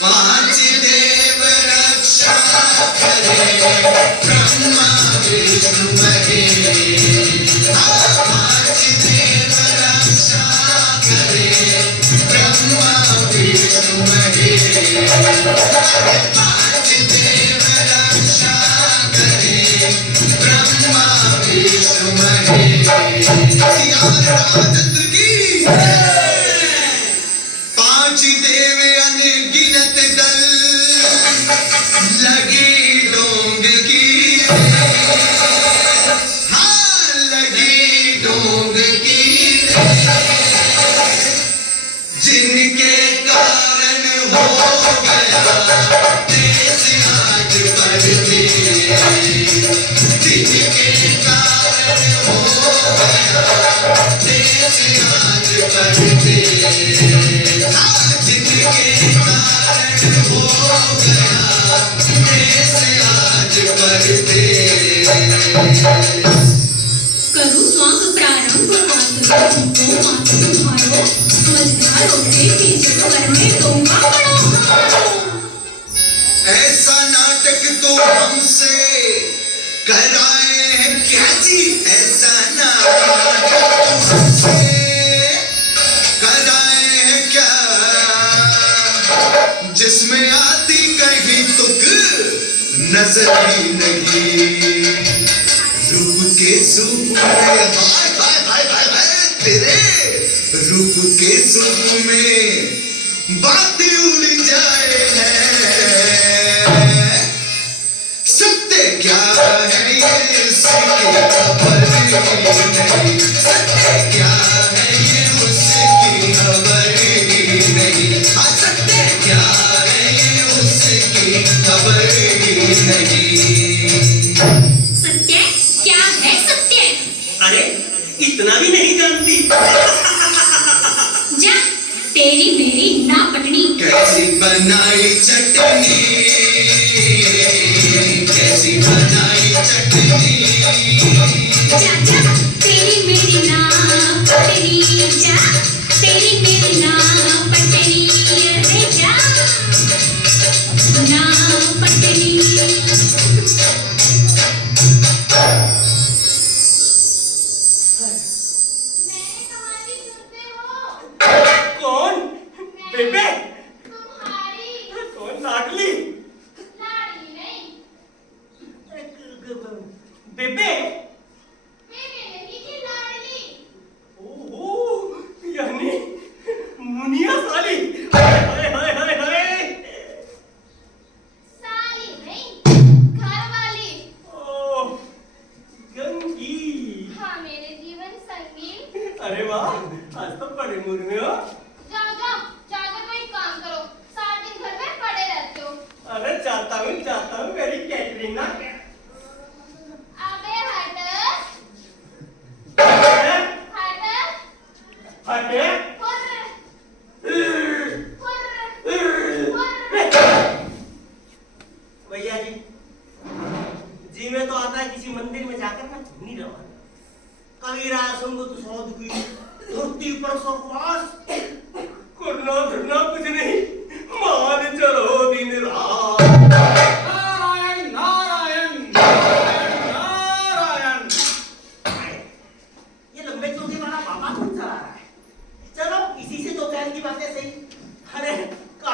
पांच देव रक्षा करे ब्रह्मा विष्णु महेश। पांच देव रक्षा करे ब्रह्मा विष्णु महेश। पांच देव रक्षा करे ब्रह्मा विष्णु महेश। रामचंद्र की पांच देव अनगिनत दल लगी डोंग की। हाँ लगी डोंग की जिनके कारण हो गया देश आज बढ़ते। जिनके कारण हो गया देश आज बढ़ते। जिनके कारण हो गया देश आज बढ़ते। करूं स्वांग प्रारंभ आतुम तुम्हारो मझधारों से बीच कर में दूंगा बड़ा हारो। ऐसा नाटक तो हमसे कराए हैं क्या जी? ऐसा नाटक तो हमसे कराए हैं क्या जिसमें आती कहीं तुक नजर ही नहीं। रूप के सूप में हाय हाय हाय हाय हाय तेरे रूप के सूप में बात उड़ जाए है। सत्य क्या है ये उसकी खबर नहीं। सत्य क्या है ये उसकी खबर नहीं। सत्य क्या है ये उसकी खबर नहीं। सत्य क्या है सत्य? अरे इतना भी नहीं जानती? जा तेरी मेरी ना पटनी। कैसी बनाई चटनी कैसी बनाई चटनी। जा जा तेरी मेरी ना पटनी। जा तेरी मेरी ना पटनी। अरे जा ना पटनी। कौन? बेबे? कौन? लाडली?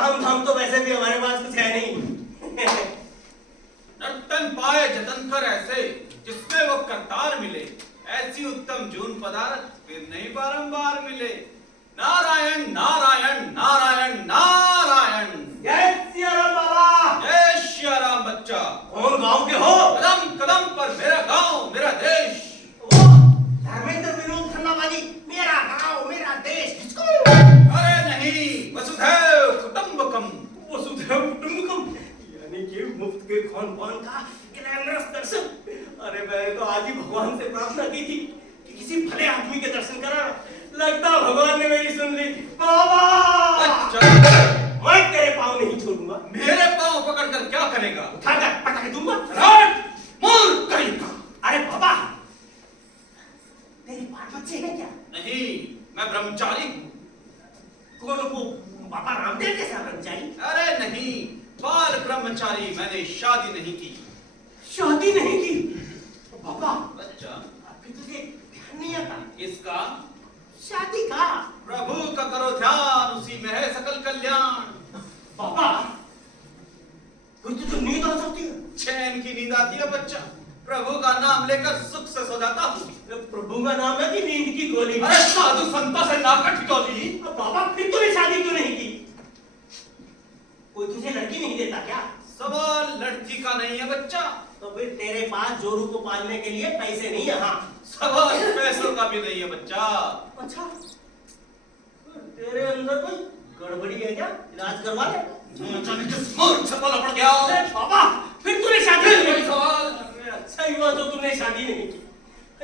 काम धाम तो वैसे भी हमारे पास कुछ है नहीं। नर्तन पाए जतन कर ऐसे जिसमें वो करतार मिले, ऐसी उत्तम जून पदार्थ फिर नहीं बारंबार मिले। नारायण नारायण नारायण नारायण। जय सिया राम बाबा। जय श्री राम बच्चा। कौन गांव के हो? कदम कदम पर मेरा गांव मेरा देश। वो धर्मेंद्र विनोद खन्ना वाली मेरा गांव मेरा देश। अरे नहीं, वसुधैव कुटुंबकम। वसुधैव कुटुंबकम यानी कि मुफ्त के खान पान का ग्लैमरस दर्शन। अरे मैंने तो आज ही भगवान से प्रार्थना की थी कि किसी भले आदमी के दर्शन करा। लगता भगवान ने मेरी सुन ली। बाबा अच्छा, मैं तेरे पाँव नहीं छोड़ूंगा। मेरे पाँव पकड़कर क्या करेगा? उठाकर पटक दूंगा। मूर्ख कहीं का। अरे बाबा तेरे बाल बच्चे हैं क्या? नहीं, मैं ब्रह्मचारी हूँ। कौन वो बाबा रामदेव जैसा ब्रह्मचारी? अरे नहीं, बाल ब्रह्मचारी। मैंने शादी नहीं की। शादी नहीं की? बाबा बच्चा, अभी तुझे ध्यान नहीं आता? इसका शादी का? प्रभु का करो ध्यान, उसी में है सकल कल्याण। बाबा कोई तुझे नींद आ सकती है? चैन की नींद आती है बच्चा। प्रभु का नाम लेकर सुख से सो जाता हूँ। प्रभु का नाम है कि नींद की गोली? अरे साधु संतों से नाकट टोली। बाबा फिर तूने शादी क्यों नहीं की? कोई तुझे लड़की नहीं देता क्या? सवाल लड़की का नहीं है बच्चा। तो फिर तेरे पास जोरू को पालने के लिए पैसे नहीं है? हाँ। सवाल पैसों का भी नहीं है बच्चा। अच्छा, तेरे अंदर कोई गड़बड़ी है क्या? इलाज करवा ले। मूर्ख से बोला पड़ गया। अरे बाबा फिर तूने शादी नहीं की? सवाल। अरे अच्छा ही हुआ तो तूने शादी नहीं की।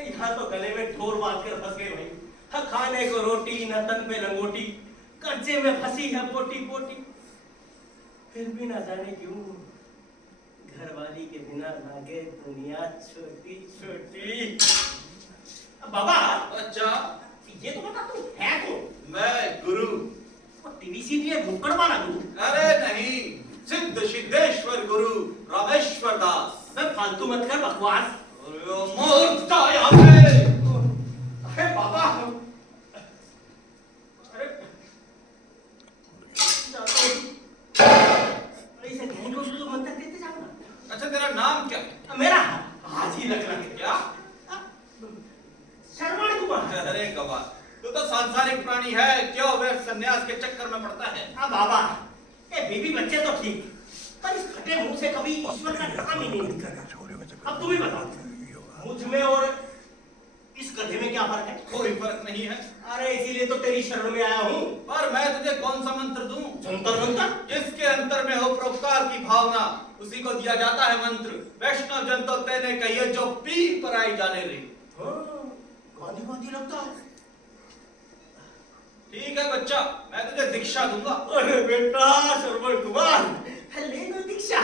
यहाँ तो गले में ठोर बांध कर फंस गए भाई। हाँ, खाने को रोटी न तन पे लंगोटी, कर्जे में फंसी है पोटी पोटी। फिर भी ना जाने क्यों घरवाली के बिना लागे दुनिया छोटी छोटी। बाबा बच्चा, ये तो बता तू है कौन? मैं गुरु। टीवी सीरियल भूकड़ वाला गुरु? अरे नहीं, सिद्ध सिद्धेश्वर गुरु रामेश्वर दास। मैं फालतू मत कर बकवास। मूर्खता यहाँ पे। अरे बाबा अरे इसे कहीं को तो मंत्र देते जाओ ना। अच्छा, तेरा नाम क्या है? मेरा आज ही लग रहा है। क्या? शर्माने कुमार। अरे गवार, तू तो सांसारिक प्राणी है, क्यों वे सन्यास के चक्कर में पड़ता है? बाबा ये बीबी बच्चे तो ठीक, पर इस फटे मुंह से कभी ईश्वर का नाम ही नहीं निकला। अब तुम ही बताओ, मुझ में और इस गधे में क्या फर्क है? कोई फर्क नहीं है। अरे इसीलिए तो तेरी शरण में आया हूँ। पर मैं तुझे कौन सा मंत्र दूं? जंतर मंतर? जिसके अंतर में हो परोपकार की भावना, उसी को दिया जाता है मंत्र। वैष्णव जन तो तेने कहिए जो पीर पर आई जाने रही। गांधी गांधी लगता है। ठीक है बच्चा, मैं तुझे दीक्षा दूंगा। अरे बेटा श्रवण कुमार, ले लो दीक्षा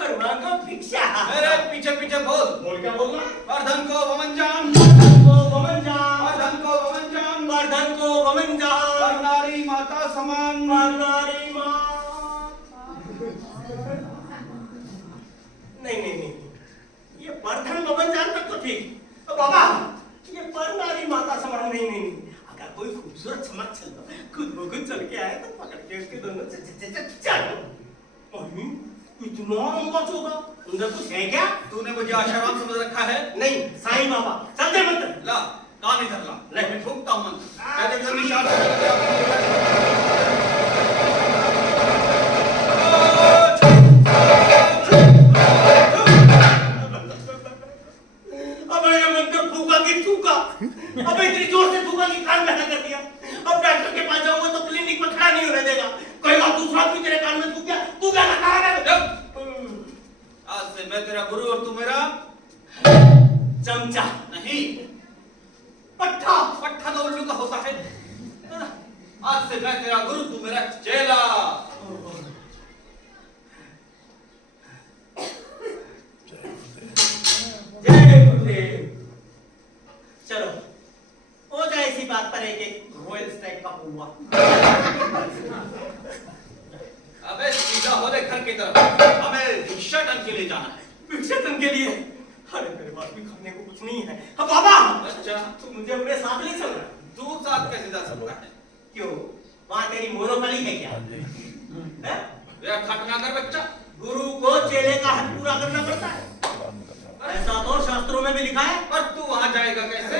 और मांगो भिक्षा। मेरे पीछे पीछे बोल। बोल क्या बोलना? वर्धन को वमन जान, वर्धन को वमन जान, वर्धन को वमन जान, वर्धन को वमन जान, नारी माता समान, नारी माँ। नहीं नहीं नहीं, ये वर्धन वमन जान तक तो ठीक। तो बाबा ये पर नारी माता समान नहीं नहीं नहीं। अगर कोई खूबसूरत चमक चल खुद ब खुद चल के आए तो पकड़ के उसके दोनों चलो। इतना लंबा चौका अंदर कुछ है क्या? तूने मुझे आशाराम समझ रखा है? नहीं साईं बाबा, चल दे मंत्र। ला, कान इधर ला। ले। मैं फूंकता हूं मंत्र। कहते जल्दी शांत हो जा। अबे ये मंत्र फूका कि थूका? अबे इतनी जोर से थूका कि कान में कर दिया। अब डॉक्टर के पास जाऊंगा तो क्लिनिक में खड़ा नहीं होने देगा। कहेगा दूसरा आदमी तेरे कान में थूक गया, तू क्या कहा है? आज से मैं तेरा गुरु और तू मेरा चमचा नहीं, पट्टा। पट्टा तो उल्लू का होता है। आज से मैं तेरा गुरु, तू मेरा चेला। जय गुरुदेव। चलो हो जाए इसी बात पर एक रॉयल स्ट्राइक का हुआ। अबे सीधा हो ले घर की तरफ, हमें भिक्षाटन के लिए जाना है। भिक्षाटन के लिए? अरे मेरे पास भी खाने को कुछ नहीं है। हाँ बाबा, अच्छा, तू मुझे अपने साथ ले चल रहा? तू साथ कैसे जा सकता है? क्यों, वहां तेरी मोनोपली है क्या? हक हटना कर बच्चा। गुरु को चेले का हक पूरा करना पड़ता है, ऐसा तो शास्त्रों में भी लिखा है। पर तू वहां जाएगा कैसे?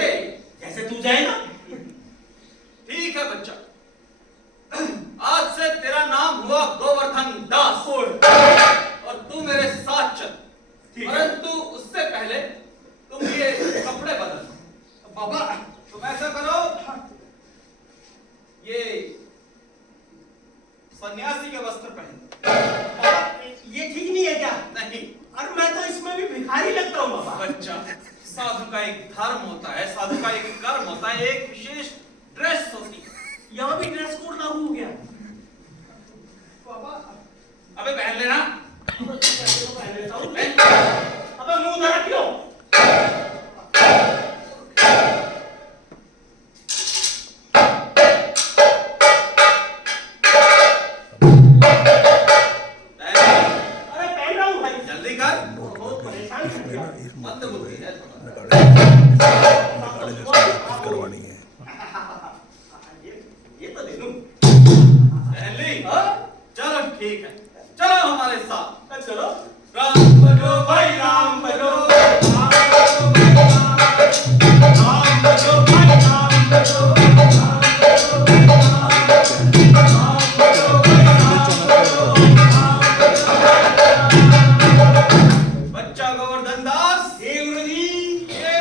जैसे तू जाएगा। ठीक है बच्चा, आज से तेरा नाम हुआ गोवर्धन दास और तू मेरे साथ चल। ठीक है। परंतु उससे पहले तुम ये कपड़े बदल। बाबा तुम ऐसा करो, ये सन्यासी के वस्त्र पहन। ये ठीक नहीं है क्या? नहीं और मैं तो इसमें भी भिखारी लगता हूँ बाबा। बच्चा, साधु का एक धर्म होता है, साधु का एक कर्म होता है, एक विशेष ड्रेस होती है। यहाँ भी ड्रेस कोड लागू हो गया बाबा। अबे पहन लेना। अबे मुंह धरा क्यों? अरे पहन रहा हूँ भाई। जल्दी कर। बहुत परेशान कर दिया। मंद बुद्धि है थोड़ा। करवानी है। ये तो दे दूं। पहन ली? हाँ? चलो ठीक है, चलो हमारे साथ। चलो। राम बजो भाई राम बजो, राम बजो भाई राम बजो, बच्चा गोवर्धन दास। ये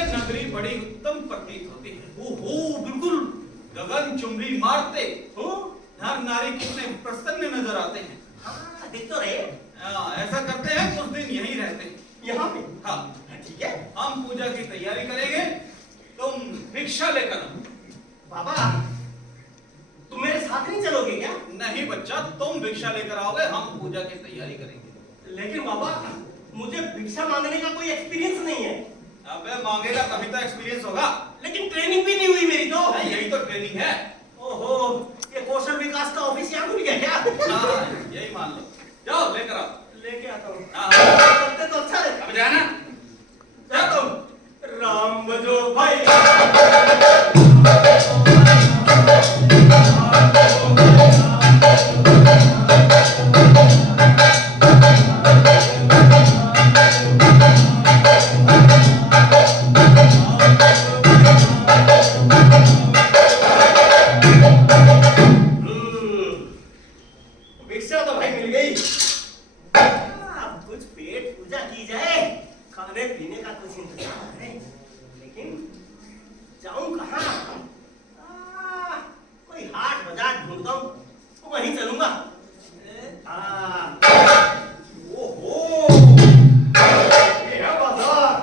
नगरी बड़ी उत्तम प्रतीत होती है। ओहो बिल्कुल। गगन चुंबी मारते हो? नर नारी कितने प्रसन्न नजर आते हैं। हाँ, दिख तो रहे। ऐसा करते हैं, कुछ दिन यहीं रहते हैं। यहाँ पे? हाँ ठीक है। हम पूजा की तैयारी करेंगे, तुम भिक्षा लेकर आओ। बाबा तुम मेरे साथ नहीं चलोगे क्या? नहीं बच्चा, तुम भिक्षा लेकर आओगे, हम पूजा की तैयारी करेंगे। लेकिन बाबा मुझे भिक्षा मांगने का कोई एक्सपीरियंस नहीं है। अबे मांगेगा तभी तो एक्सपीरियंस होगा। लेकिन ट्रेनिंग भी नहीं हुई मेरी तो। यही तो ट्रेनिंग है। ओहो, ये कौशल विकास का ऑफिस यहाँ खुल गया क्या? हाँ, यही मान लो। जाओ लेकर आओ। लेके आता हूँ। हाँ। करते तो अच्छा है। अब जाना। जा तुम। राम बजो भाई। भिक्षा तो भाई मिल गई। कुछ पेट पूजा की जाए, खाने पीने का कुछ इंतजाम है, लेकिन जाऊं कहाँ? कोई हाट बाजार ढूंढता हूँ, तो वहीं चलूंगा। ओहो, ये है बाजार।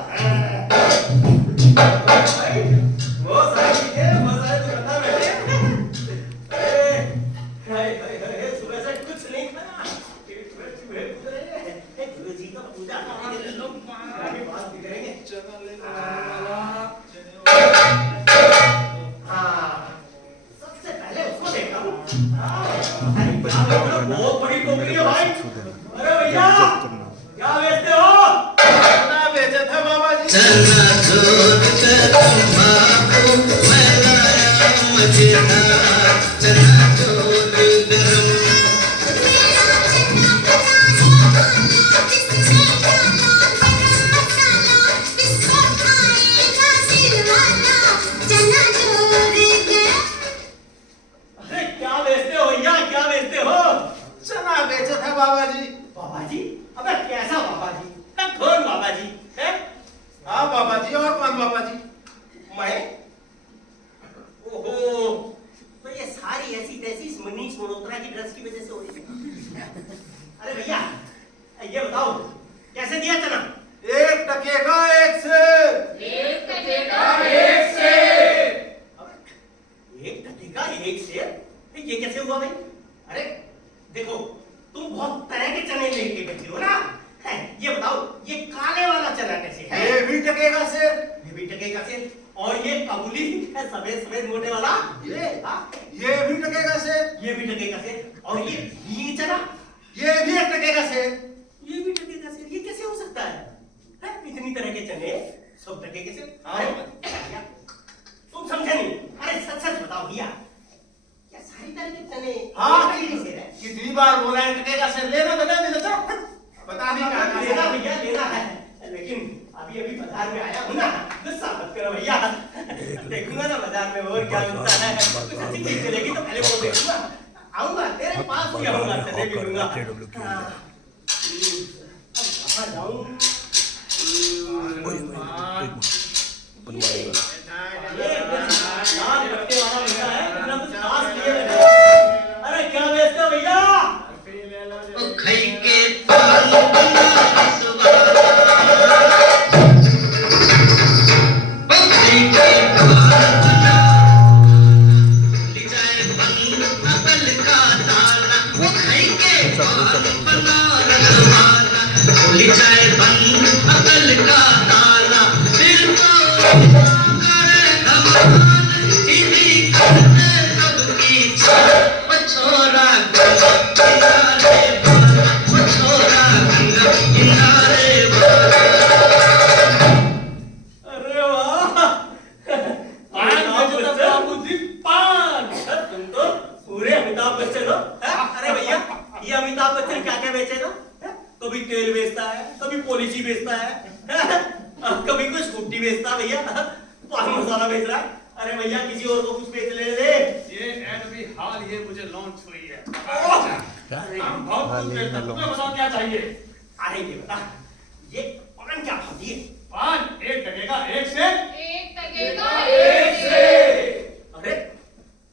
भाई, बहुत सारी चीजें, बहुत सारे दुकानदार बैठे हैं। हाय, सुबह से कुछ नहीं खाया, पेट में चूहे कूद रहे हैं। गुरुजी का पूजा करेंगे, लोग आगे बात भी करेंगे। हाँ, सबसे पहले उसको देखता हूँ। बहुत बड़ी टोकरी है भाई। अरे भैया, क्या बेचते हो? चना बेचे थे बाबा जी। चना जोत कर बाबू मैं लाया मजेदार, चना जोत गरम। अरे क्या बेचते हो भैया, क्या बेचते हो? चना बेचे थे बाबा जी। बाबा जी? अबे कैसा बाबा जी? कौन बाबा जी है? हाँ बाबा जी, और कौन बाबा जी? मैं? ओहो, तो ये सारी ऐसी तैसी मनीष मल्होत्रा की ड्रेस की वजह से हो रही है। अरे भैया, ये बताओ कैसे दिया चना? 1 टके का 1 सेर। 1 टके का 1 सेर। 1 टके का 1 सेर? ये कैसे हुआ भाई? अरे देखो, तुम बहुत तरह के चने लेके बैठे हो ना। ये बताओ, ये काले वाला चना कैसे है? ये भी टके का सेर। ये भी टके का सेर। और ये काबुली है, सफेद सफेद मोटे वाला, ये भी टके का सेर। ये भी टके का सेर। और ये चना, ये भी 1 टके का सेर। ये भी टके का सेर। ये कैसे हो सकता है? इतनी तरह के चने सब टके के सेर? हाँ। भैया, तुम समझे नहीं। अरे सच सच बताओ भैया, क्या सारी तरह के चने हाँ, टके के सेर है? कितनी बार बोला है टके का सेर लेना देना देना चलो पता नहीं कहाँ लेना से भैया लेना है लेकिन अभी अभी बाजार में आया हूँ ना गुस्सा मत करो भैया देखूंगा ना बाजार में और क्या मिलता है कुछ अच्छी चीज मिलेगी तो पहले वो देखूंगा आऊंगा तेरे पास ही आऊंगा चले भी लूंगा हाँ। अब कहाँ जाऊं अरे क्या बेचते हो भैया अरे वाह पान बेचो बाबूजी पान तुम तो पूरे अमिताभ बच्चन हो अरे भैया ये अमिताभ बच्चन क्या क्या बेचे ना कभी तेल बेचता है कभी पॉलिसी बेचता है कभी कुछ स्कूटी बेचता है भैया पान मसाला बेच रहा है अरे भैया किसी और को कुछ बेच ले दे ये ऐड भी हाल ये मुझे लॉन्च हुई है हम बहुत कुछ बेचते हैं तुम्हें बताओ क्या चाहिए अरे ये बता ये पान क्या भाव दिए पान 1 टके का 1 सेर एक टके का एक सेर अरे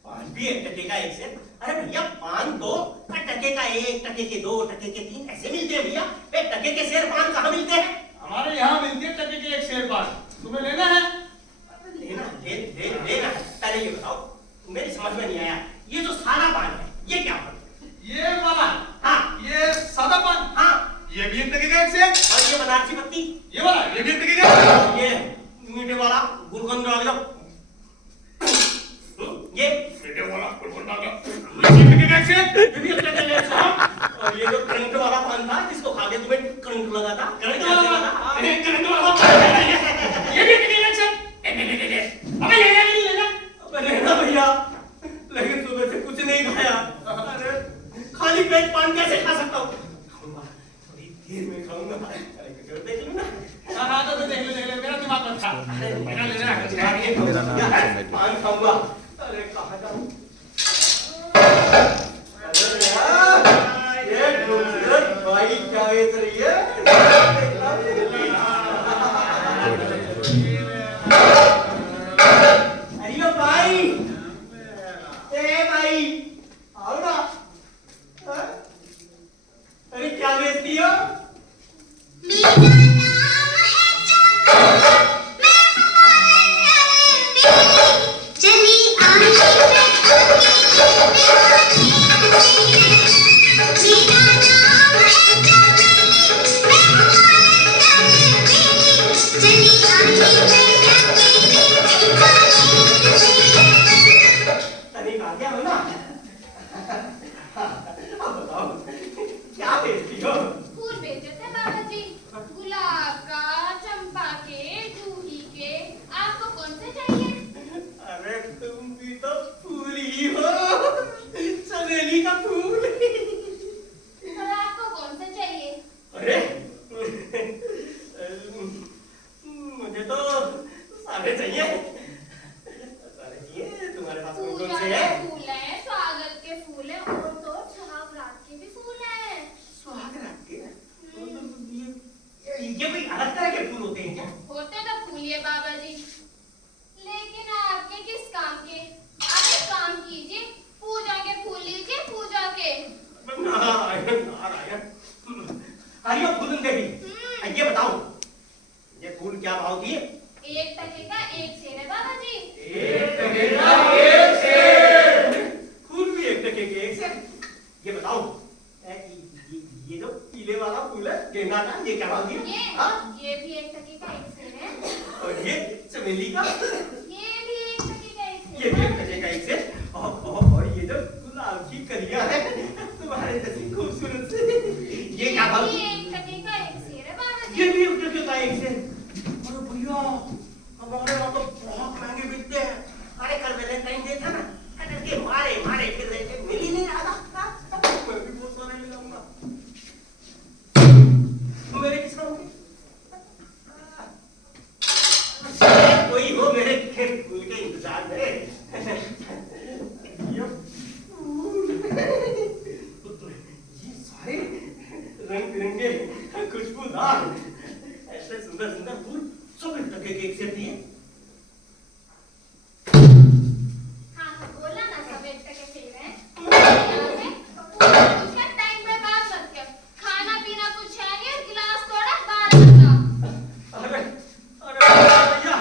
पान भी 1 टके का 1 सेर अरे भैया पान तो टके का 1 टके के 2 टके के 3 ऐसे मिलते हैं भैया 1 टके के सेर पान कहाँ मिलते हैं हमारे यहाँ मिलती है टके के 1 सेर पान तुम्हें लेना है लेना पहले ये बताओ मेरी समझ में नहीं आया ये जो सारा पान है ये क्या पान ये वाला हाँ ये सादा पान हाँ ये भी 1 टके का 1 सेर और ये बनारसी पत्ती ये वाला ये भी 1 टके का 1 सेर ये मीठे वाला गुलकंद वाला ये मीठे वाला गुलकंद वाला ये 1 टके का 1 सेर ये भी 1 टके का 1 सेर और ये जो करंट वाला पान था जिसको खा के तुम्हें करंट लगा था करंट वाला ये करंट वाला ये भी 1 टके का 1 सेर अबे लेना नहीं लेना अबे लेना भैया लेकिन सुबह से कुछ नहीं खाया अरे खाली पेट पान कैसे खा सकता हूँ खाऊंगा थोड़ी देर में खाऊंगा अरे कुछ और देख लो ना हाँ तो देख ले मेरा दिमाग मत खा मेरा लेना है मेरा नाम पान खाऊंगा अरे कहाँ जाऊँ अरे यार ये खूबसूरत भाई क्या बेच रही है अरे भाई ए भाई आओ ना हाँ? अरे क्या बेचती हो तनिक आ गया हो ना अब बताओ क्या बेचती हो फूल बेचे थे बाबा जी गुलाब का चंपा के जूही के आपको कौन से चाहिए अरे तुम भी तो फूल ही हो चमेली का फूल और आपको कौन से चाहिए अरे मुझे तो सारे चाहिए सारे चाहिए तुम्हारे पास कौन कौन से हैं फूल है स्वागत के फूल है और तो सुहाग रात के भी फूल है सुहाग रात के ये कोई अलग तरह के फूल होते हैं क्या होते तो फूल ये बाबा जी लेकिन आपके किस काम के आप एक काम कीजिए पूजा के फूल लीजिए पूजा के नारायण नारायण हरिओ फूलन देवी ये बताओ ये फूल क्या भाव दिए 1 टके का 1 सेर है बाबा जी 1 टके का 1 सेर फूल भी 1 टके के 1 सेर ये बताओ ये जो पीले वाला फूल है गेंदा का ये क्या भाव दिए हाँ? ये भी 1 टके का 1 सेर है और ये चमेली का ये भी 1 टके का 1 सेर ये भी 1 टके का 1 सेर और ये जो गुलाब की कलियां है तुम्हारे जैसी खूबसूरत से ये क्या भाव ये 1 टके का 1 सेर है बाबा ये जी भी 1 टके का 1 सेर अरे भैया हमारे यहाँ तो बहुत महंगे बिकते हैं अरे कल वैलेंटाइन डे था ना अरे के मारे मारे फिर रहे थे मिल ही नहीं रहा था मैं भी बहुत गुरुद्वारे ले जाऊंगा मेरे किसान कोई हो मेरे फूल के इंतजार में। ये सारे रंग बिरंगे खुशबूदार ऐसे सुंदर सुंदर फूल सब टके केक से दिए। हाँ बोला ना सब एक टके खेल रहे हैं। कुछ टाइम में बात मत कर। खाना पीना कुछ है नहीं, गिलास तोड़ा बाहर मत जाओ। अरे भैया,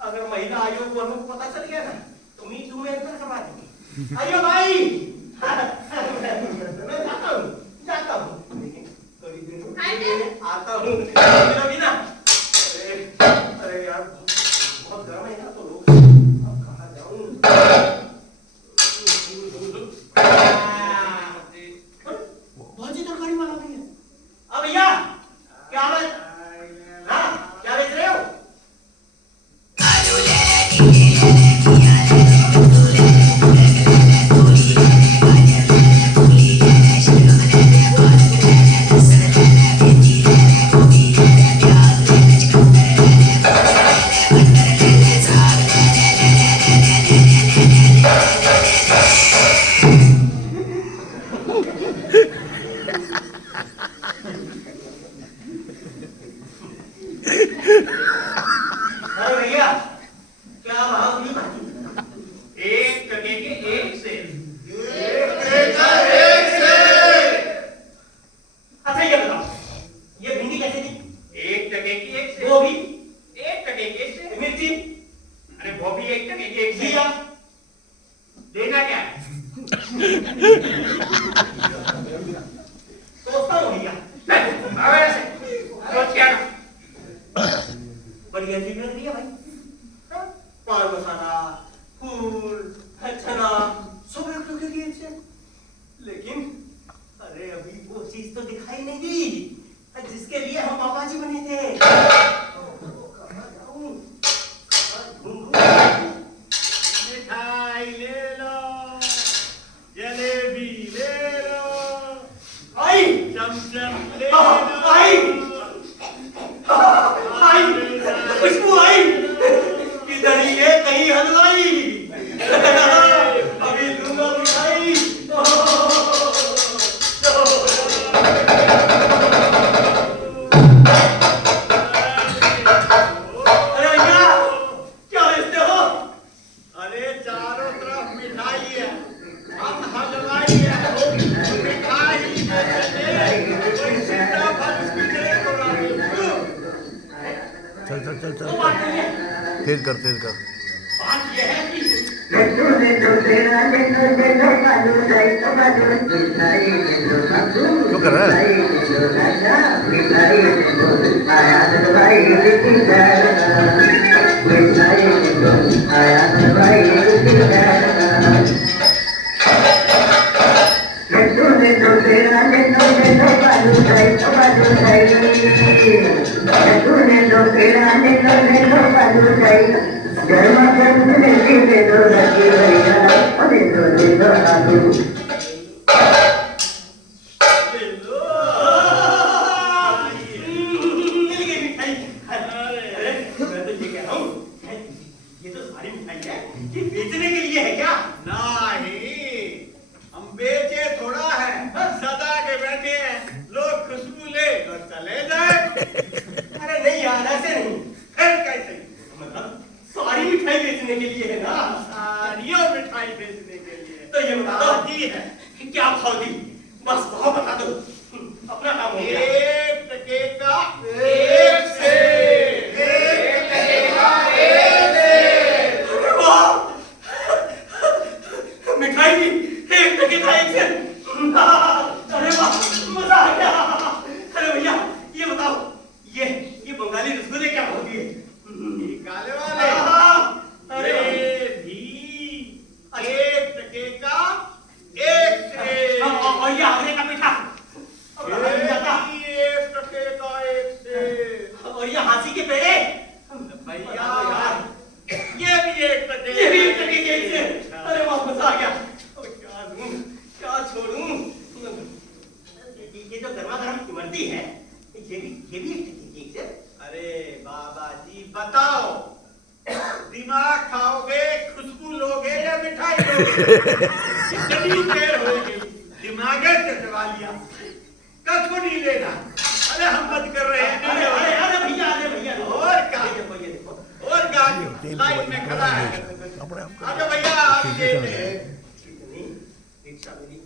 अगर महिला आयोग को हमें पता चल गया ना तो मी टू में अंतर करवा देंगे। आयो भाई, मैं जाता हूँ लेकिन थोड़ी देर में आता हूँ। अभी ना अरे यार बहुत गर्म है ना तो लोग अब कहाँ जाऊँ। भाजी तरकारी वाला भैया, अब भैया क्या बात, हाँ क्या बेच रहे हो? अरे भैया क्या भाव दी? एक टके के एक सेर। अच्छा ये बताओ, ये भिंडी कैसे दी? एक टके की एक से। गोभी? एक टके की एक से। मिर्ची? अरे वो भी एक टके की एक से। घिया? लेना क्या है? सोचता हूँ भैया। अब ऐसे सोच क्या ना? बड़ी अजीब लग रही है भाई। हाँ? पान मसाला, फूल, चना सब एक टके की एक से। लेकिन अरे अभी वो चीज तो दिखाई नहीं दी जिसके लिए हम बाबा जी बने थे। कहाँ जाऊं? मिठाई ले लो, जलेबी ले लो, आई चमचम ले लो। आई आई खुशबू आई किधर ही है कहीं हलवाई अभी दूंगा मिठाई। अरे भैया क्या बेचते हो? अरे चारों तरफ मिठाई है, हम हलवाई है, मिठाई कोई सीधा फल उसकी जगह को ला दो। चल वो बात नहीं है, तेज कर बात ये है कि क्यों कर रहा है? मिल गई मिठाई। अरे मैं तो ये कह रहा हूँ ये तो सारी मिठाई है ये बेचने के लिए है क्या? नहीं, हम बेचे थोड़ा है, सदा के बैठे हैं, लोग खुशबू ले और चले जाए। अरे नहीं यार ऐसे नहीं, फिर कैसे? मतलब सारी मिठाई बेचने के लिए है ना? सारियों मिठाई बेचने के लिए। तो ये बता दो जी इतनी देर हो गई, दिमागे चटवा लिया। कब को नहीं लेना? अरे हम मत कर रहे हैं। अरे अरे अरे भैया, अरे भैया, और क्या? देखो ये देखो। और गाड़ी लाइन में खड़ा है। अरे भैया आप ये ले। कितनी रिक्शा मिली?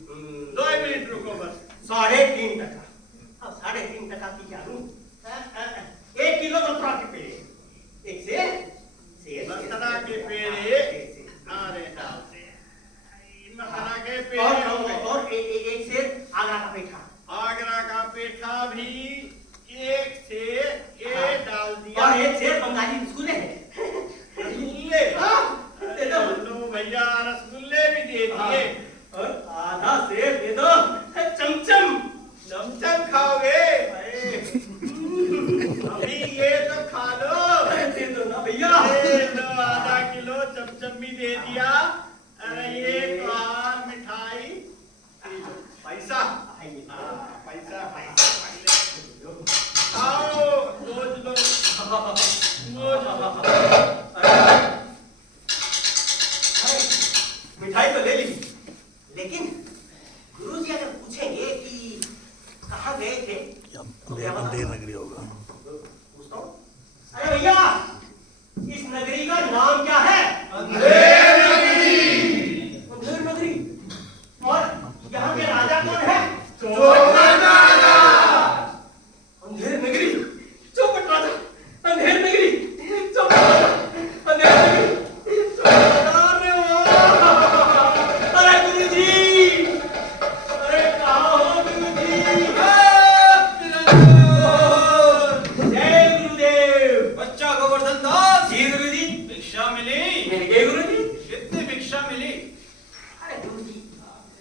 2 मिनट रुको बस। 3.5 टका। अब 3.5 टका की क्या लूं? 1 किलो मथुरा के पेड़, एक सेब, मथुरा के पेड़, अरे डालते हैं। मथुरा के पेड़ हो गए। और एक सेब आगरा का पेठा। आगरा का पेठा भी एक से ये डाल दिया। और एक सेब बंगाली रसगुल्ले हैं। रसगुल्ले दे दो। लो भैया रसगुल्ले भी दे दिए। और आधा सेब दे दो। चमचम चमचम खाओगे? अभी ये तो खा लो। दे दो ना भैया। ये लो आधा किलो चमचम भी दे दिया। अरे ये तो और मिठाई पैसा पैसा आओ रोज लो मिठाई तो ले ली, लेकिन गुरुजी अगर पूछेंगे कि कहाँ गए थे तो क्या अंधेर नगरी होगा। पूछता हूँ, अरे भैया इस नगरी का नाम क्या है? अंधेर नगरी। अंधेर नगरी। और यहाँ के राजा कौन है? चौपट राजा। अंधेर नगरी, चौपट राजा। अंधेर नगरी, चौपट राजा। अंधेर नगरी, चौपट राजा। अरे गुरुजी, अरे कहाँ हो गुरुजी? जय गुरुदेव। बच्चा गोवर्धन दास, जी गुरुजी। भिक्षा मिली? मिल गए गुरुजी। कितनी भिक्षा मिली? अरे गुरुजी,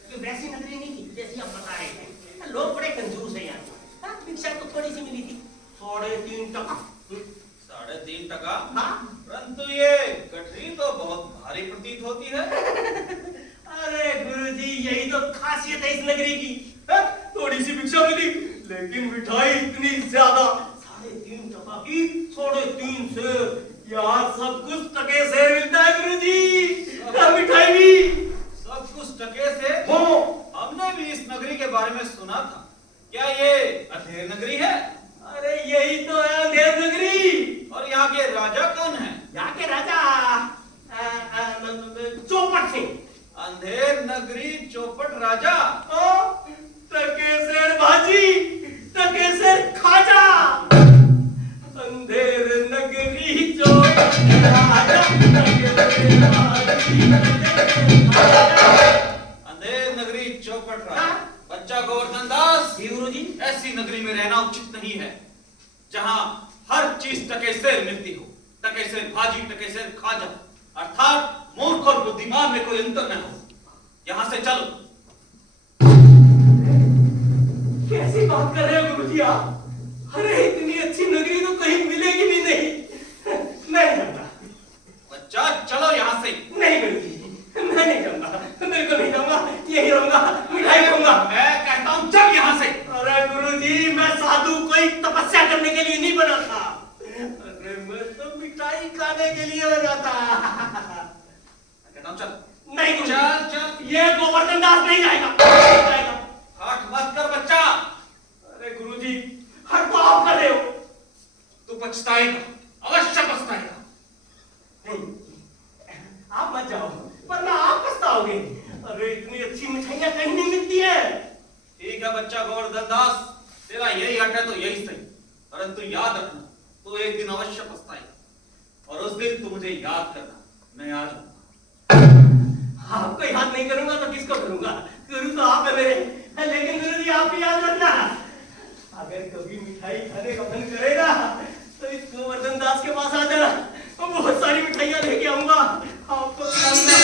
ये वैसी नगरी नहीं थी जैसी आप बता रहे थे। लोग बड़े कंजूस हैं यार। भिक्षा तो थोड़ी सी मिली थी, 3.5 टका। 3.5 टका? हाँ। परंतु ये गठरी तो बहुत भारी प्रतीत होती है। अरे गुरुजी, यही तो खासियत है इस नगरी की। थोड़ी सी भिक्षा मिली, लेकिन मिठाई इतनी ज्यादा। 3.5 टका की 3.5 से यहाँ सब कुछ टके से मिलता है गुरुजी। मिठाई भी सब कुछ टके से? हो। हमने भी इस नगरी के बारे में सुना था। क्या ये अंधेर नगरी है? अरे यही तो है अंधेर नगरी। और यहाँ के राजा कौन है? यहाँ के राजा चौपट सिंह। अंधेर नगरी चौपट राजा? टकेसर भाजी, टकेसर खाजा। अंधेर नगरी चौपट राजा, टकेसर भाजी, टकेसर खाजा। अंधेर नगरी चौपट राजा। बच्चा गोवर्धन दास, जी गुरुजी। ऐसी नगरी में रहना उचित नहीं है जहाँ हर चीज टकेसेर मिलती हो। टकेसेर भाजी, टकेसेर खाजा, अर्थात मूर्ख और बुद्धिमान में कोई अंतर न हो। यहाँ से चलो। कैसी बात कर रहे हो गुरुजी आप? अरे इतनी अच्छी नगरी तो कहीं मिलेगी भी नहीं। नहीं जाऊंगा। बच्चा चलो यहाँ से। नहीं गुरुजी, मैं नहीं जाऊंगा। बिल्कुल नहीं जाऊंगा, यही रहूंगा, मिठाई खाऊंगा। मैं कहता हूँ चल यहाँ से। अरे गुरुजी, मैं साधु कोई तपस्या करने के लिए नहीं बना था। अरे मैं तो मिठाई खाने के लिए बना था। कहता हूँ चल। नहीं गुरुजी, चल चल। ये गोवर्धन दास नहीं जाएगा, नहीं जाएगा। हट मत कर बच्चा। अरे गुरुजी, हट तो आप कर रहे हो। तू पछताएगा, अवश्य पछताएगा। नहीं, आप मत जाओ, वरना आप पछताओगे। अरे इतनी अच्छी मिठाइयाँ कहीं नहीं मिलती है। ठीक है बच्चा गोवर्धन दास, तेरा यही हट है तो यही सही। परंतु याद रखना, तू एक दिन अवश्य पछताएगा। और उस दिन तू मुझे याद करना, मैं आ जाऊंगा। आपको याद नहीं करूंगा तो किसको करूंगा? गुरु तो आप है मेरे। लेकिन गुरुजी आप भी याद रखना, अगर कभी मिठाई खाने का मन करेगा तो इस गोवर्धन दास के पास आ जाना। मैं बहुत सारी मिठाइयाँ लेके आऊंगा, आपको खिलाऊंगा।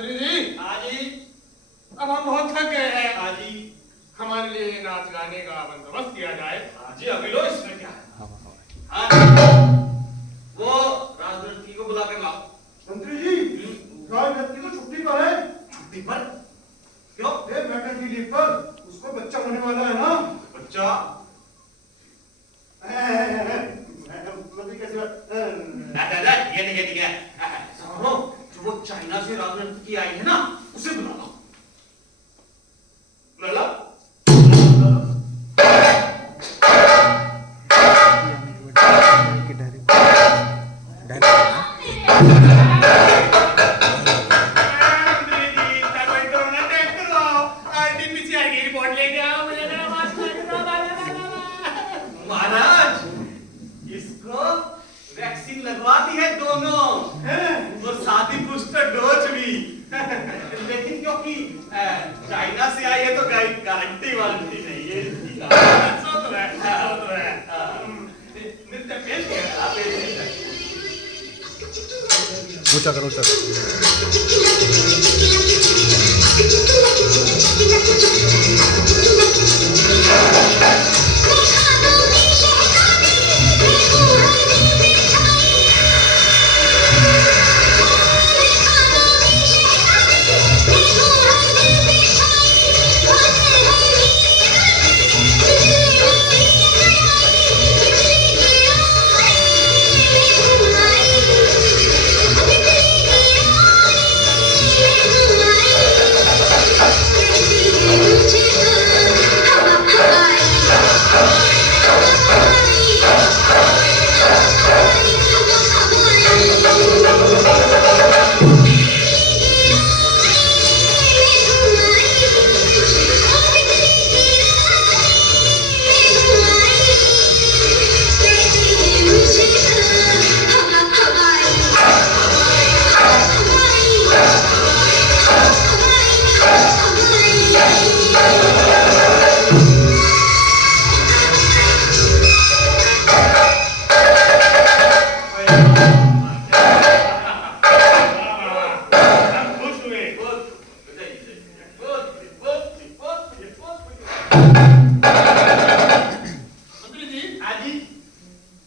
मंत्री जी, हाँ जी, अब हम बहुत थक गए हैं। हाँ जी, हमारे लिए नाच गाने का बंदोबस्त किया जाए। हाँ जी, अभी लो इसमें क्या है? हाँ, वो राजनीति को बुला कर लाओ। मंत्री जी, राजनीति को छुट्टी पर है। छुट्टी पर? क्यों? ये मैटर की लीव पर उसको बच्चा होने वाला है ना। बच्चा? दादा, ठीक है। सुनो, जो वो चाइना से राजनीति की आई है ना, उसे बुला लो। बुला लो। महाराज, इसको वैक्सीन लगवा दी है दोनों, और साथ ही बूस्टर डोज भी। लेकिन क्योंकि चाइना से आई है तो गारंटी वारंटी नहीं है इसकी। सो तो है। नृत्य पेश किया, आप पेश किया। ऊंचा करो, ऊंचा करो।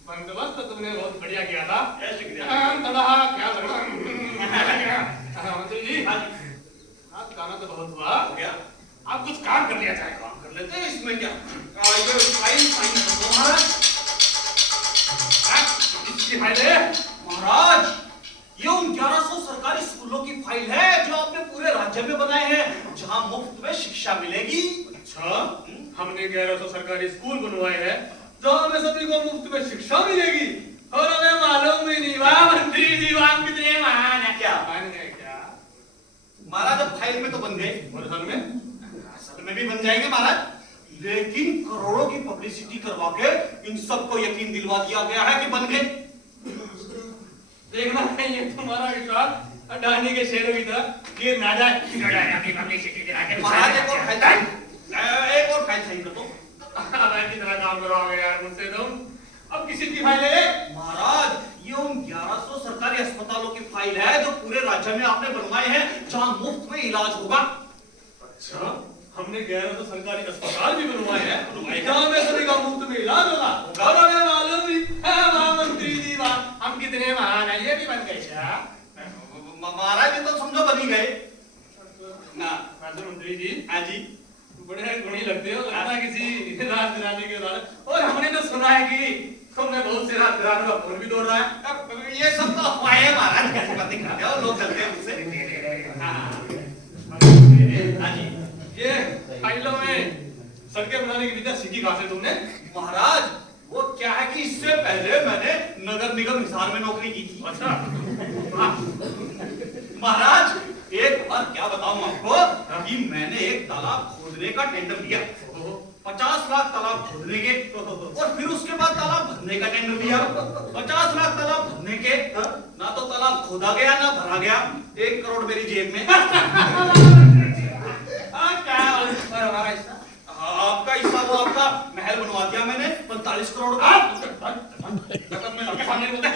बंदोबस्त तो तुमने बहुत बढ़िया किया था। शुक्रिया। थोड़ा क्या लगा मंत्री जी, आज गाना तो बहुत हुआ। क्या? आप कुछ काम कर लिया जाए। काम कर लेते हैं, इसमें क्या? ये फाइल कर दो महाराज। इसकी फाइल है महाराज, ये उन 1100 सरकारी स्कूलों की फाइल है जो आपने पूरे राज्य में बनाए हैं, जहां मुफ्त में शिक्षा मिलेगी। अच्छा, हमने 1100 सरकारी स्कूल बनवाए हैं जहां हमें सभी को मुफ्त में शिक्षा मिलेगी, और हमें मालूम भी नहीं। वाह मंत्री जी, वाह कितने महान है। क्या? मान गए क्या? महाराज, अब फाइल में तो बन गए, और असल में भी बन जाएंगे महाराज, लेकिन करोड़ों की पब्लिसिटी करवा के इन सबको यकीन दिलवा दिया गया है कि बन गए। देखना है ये तुम्हारा विश्वास अडानी के शेरों की तरह गिर ना जाए। अपनी पब्लिसिटी दिला के महाराज, एक और फाइल चाहिए, एक और फाइल चाहिए तो। कितना काम करवाओगे यार मुझसे तुम। अब किसी की फाइल है? महाराज, ये उन 1100 सरकारी अस्पतालों की फाइल है जो पूरे राज्य में आपने बनवाए हैं, जहां मुफ्त में इलाज होगा। अच्छा, हमने 1100 सरकारी अस्पताल भी बनवाए हैं जहां में सभी का मुफ्त में इलाज होगा, और हमें मालूम भी है। महामंत्री जी, वाह, हम कितने महान हैं। ये भी बन गए क्या? महाराज, ये तो समझो बन ही गए। मंत्री जी, हाँ जी, बड़े गुणी लगते हो, लगता है किसी राज घराने के औलाद। और हमने तो सुना है कि तुमने बहुत से राज घरानों का खून भी तोड़ रहा है। अब ये सब तो अफवाहें हैं महाराज, कैसी बातें करते हो, लोग चलते हैं मुझसे। हाँ जी, ये फाइलों में सड़कें बनाने की विद्या सीखी कहाँ से तुमने? महाराज, वो क्या है कि इससे पहले मैंने नगर निगम हिसार में नौकरी की थी। अच्छा, महाराज, एक बार क्या बताऊं आपको कि मैंने एक तालाब खोदने का टेंडर लिया, 50 लाख तालाब खोदने के, और फिर उसके बाद तालाब भरने का टेंडर लिया, 50 लाख तालाब भरने के। ना तो तालाब खोदा गया ना भरा गया, 1 करोड़ मेरी जेब में। क्या और हमारा हिस्सा? आपका हिस्सा वो आपका महल बनवा दिया मैंने 45 करोड़ का। मैं आपके सामने बोलता है।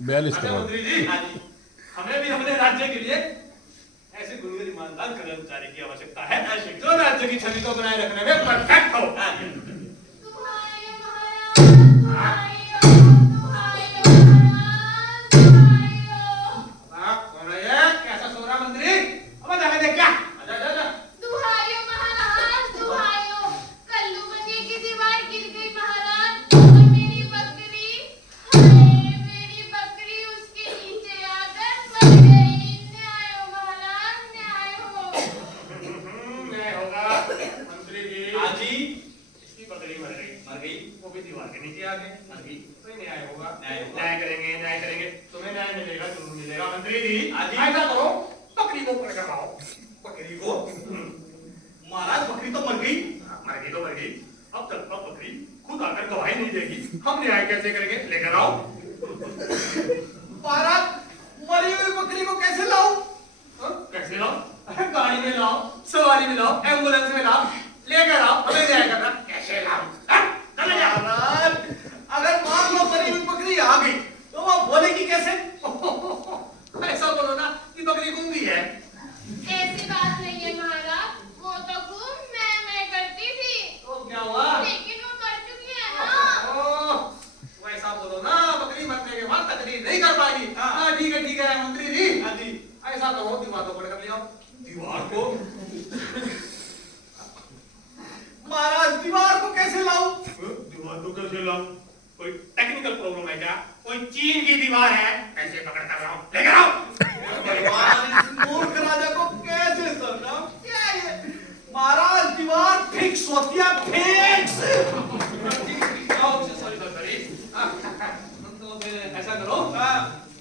42 अच्छा करोड़। मंत्री जी, हाँ जी, राज्य के लिए ऐसे गुणीय ईमानदार कर्मचारी की आवश्यकता है जो राज्य की छवि को बनाए रखने में परफेक्ट हो। दुहाई महाराज, दुहाई महाराज, दुहाई कौन है ये? कैसा सो रहा मंत्री? अब जाके देख क्या? आजा आजा आजा। दुहाइयो महाराज, दुहाइयो, कल्लू बनिए की दीवार गिर गई महाराज, और मेरी बकरी, हाय मेरी बकरी उसके नीचे आकर मर गई। न्याय हो महाराज, न्याय हो। न्याय होगा मंत्री जी। हाँ जी। इसकी बकरी मर गई। मर गई। वो भी दीवार के नीचे आ गई। मर गई। तो न्याय होगा। न्याय होगा। न्याय करेंगे, न्याय करेंगे। तुम्हें न्याय मिलेगा, जरूर मिलेगा मंत्री जी। हाँ जी। ऐसा करो, बकरी को पकड़ कर लाओ। बकरी को? महाराज बकरी तो मर गई। मर गई तो मर गई। अब तक अब बकरी खुद आकर गवाही नहीं देगी। हम न्याय कैसे करेंगे? लेकर आओ। महाराज मरी हुई बकरी को कैसे लाऊं? कैसे लाओ? अरे गाड़ी में लाओ, सवारी में लाओ, एम्बुलेंस में लाओ, लेकर आओ। हमें न्याय करना कैसे लाओ? चले जाओ। महाराज अगर मान लो मरी हुई बकरी आ गई तो वो बोलेगी कैसे? ऐसा बोलो ना कि बकरी गूंगी है। ऐसी बात नहीं है महाराज, वो तो खूब मैं करती थी, तो क्या हुआ? लेकिन वो मर चुकी है ना। वैसा बोलो ना, बकरी मरने के बाद तकलीफ नहीं कर पाएगी। हाँ ठीक है मंत्री जी। हाँ जी। ऐसा करो, दीवार को पकड़ कर ले आओ। दीवार को? महाराज दीवार को कैसे लाऊं? दीवार को कैसे लाऊं? कोई टेक्निकल प्रॉब्लम है क्या? कोई चीन की दीवार है? कैसे पकड़ कर लाऊं? लेकर आओ। भगवान इस मूर्ख राजा को कैसे समझाऊं? क्या ये? महाराज दीवार फिक्स होती है, फिक्स। तो फिर ऐसा करो,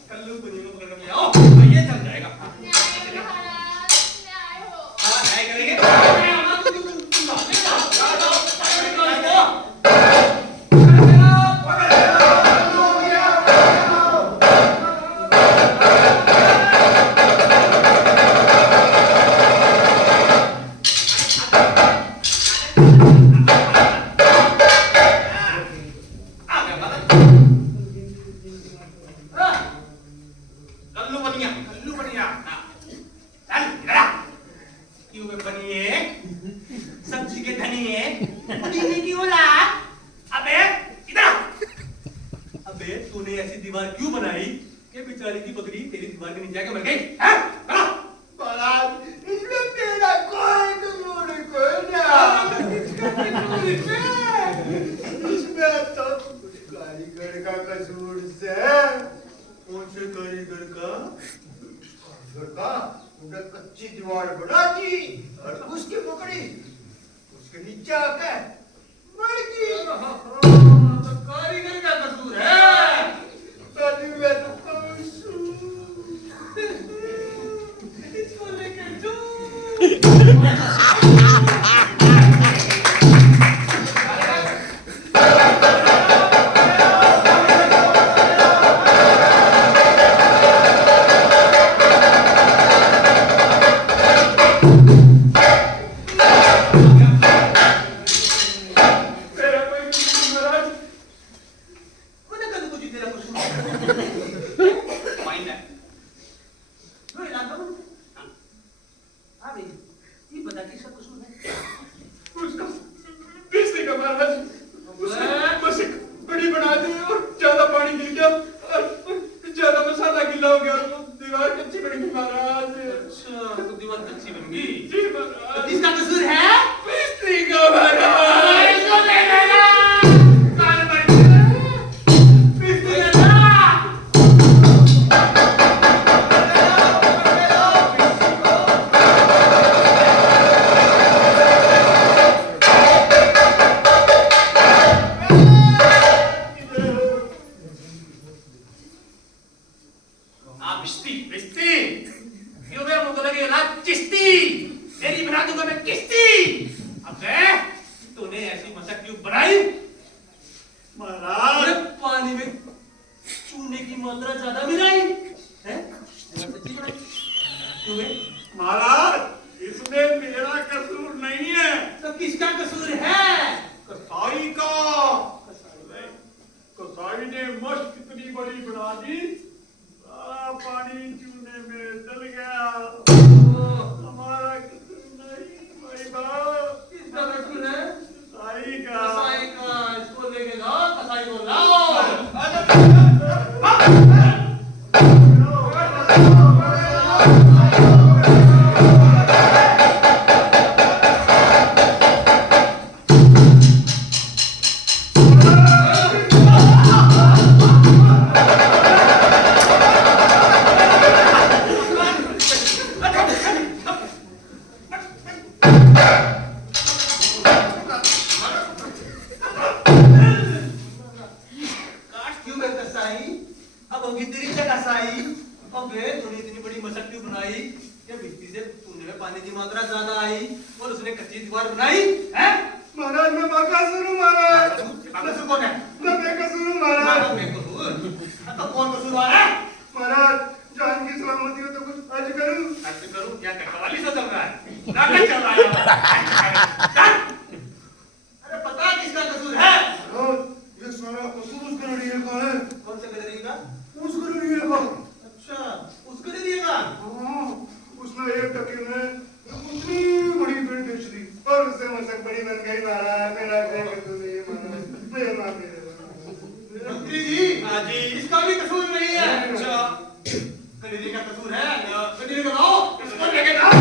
कल्लू कुनी को पकड़ कर ले आओ। ये चल जाएगा। न्याय हो महाराज, न्याय हो। हाँ न्याय करेंगे। कल्लू बनिया। चल इधर आ। क्यों बे बनिए? सब्जी के धनिए, पुदीने की औलाद। अबे इधर आ। अबे तूने ऐसी दीवार क्यों बनाई कि बेचारी की बकरी तेरी दीवार के नीचे आके मर गई? हैं? चलो। महाराज इसमें मेरा कोई कसूर कोई इसमें तो कारीगर का कसूर से। कौन से कारीगर का? उन्हें कच्ची दीवार बना दी और उसकी बकरी उसके नीचे आकर मर गई। तो कारीगर का कसूर है। पहले मैं तो कसूर इसको लेकर जो किसका कसूर है? मिस्त्री का महाराज। इसको ले लेना। कान बंद। मिस्त्री लेना। तेरी बना दूंगा मैं किस्ती। अबे तूने ऐसी मशक क्यों बनाई? महाराज पानी में चूने की मात्रा ज्यादा मिलाई है? सच्ची बनाई क्यों बे? महाराज इसमें मेरा कसूर नहीं है, तो किसका कसूर है? कसाई का। कसाई ने मस्त इतनी बड़ी बना दी, सारा पानी चूने में डल गया। हमारा कसूर नहीं भाई बाप, किसका कसूर है? कसाई का। कसाई का। इसको लेके जाओ, कसाई को लाओ। क्यों बे कसाई? अब होगी तेरी क्या कसाई? अबे तूने इतनी बड़ी मशक क्यों बनाई? ये मिट्टी से तूने में पानी की मात्रा ज्यादा आई और उसने कच्ची दीवार बनाई है? महाराज मैं बकासुर हूँ महाराज। कसूर कौन है? मैं बेकसूर हूँ महाराज। तो कौन कसूरवार है? महाराज जान की सलामती हो तो कुछ अर्ज करूं। ऐसे करूं क्या? कव्वाली से चल रहा है, नाटक चल रहा है। अरे पता है किसका कसूर है? ये सारा कसूर उस गरुड़िए का है। कौन से गदरी का? उस गरुड़िए का। अच्छा, उस गदरी का? हाँ, उसने एक टके में इतनी बड़ी पेड़ बेच दी और उससे मशक बड़ी बन गई महाराज। मेरा देख तो नहीं महाराज, मेरे माँ मेरे मंत्री जी, हाँ जी, इसका भी कसूर नहीं है। अच्छा, गदरी का कसूर है? गदरी को लाओ, इसको लेके जाओ।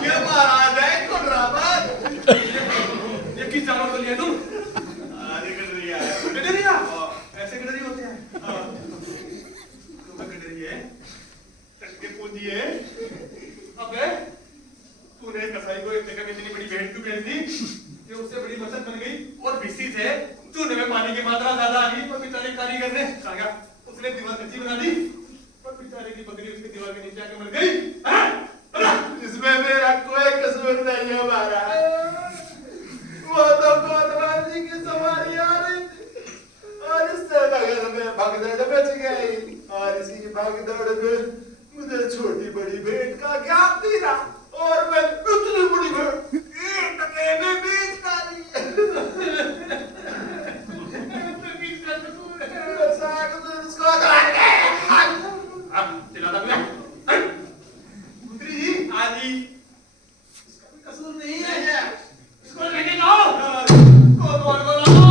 क्या महाराज है खुर्राबाद? ये किस जानवर को लिया तुम? अरे गडरिया है। गडरिया? हाँ। ऐसे गडरी होते हैं? हाँ। तुम्हें गडरी है? टटके पूंजी है। अबे तूने कसाई को एक जगह में इतनी बड़ी भेंट क्यों बेच दी कि उससे बड़ी मशक बन गई और बिस्सी से चूने में पानी की मात्रा ज्यादा आ गई और बेचारे कारीगर ने कहा गया उसने दीवार कच्ची बना दी और बेचारे की बकरी उसकी दीवार के नीचे आके मर गई। हाँ? इसमें मेरा कोई कसूर नहीं है महाराज। वो तो कोतवाली की सवारी आ रही थी और इससे बगल में भगदड़ बच गई और इसी की भगदड़ में मुझे छोटी बड़ी भेंट का ज्ञान दिया और मैं इतनी बड़ी भेंट एक टके में बेच डाली। तो किसका कसूर है? ऐसा कसूर उसको कराएंगे। अब चिल्लाता क्यों है? मंत्री जी, हाँ जी। इसका भी कसूर नहीं है। इसको लेके जाओ। कोतवाल को लाओ।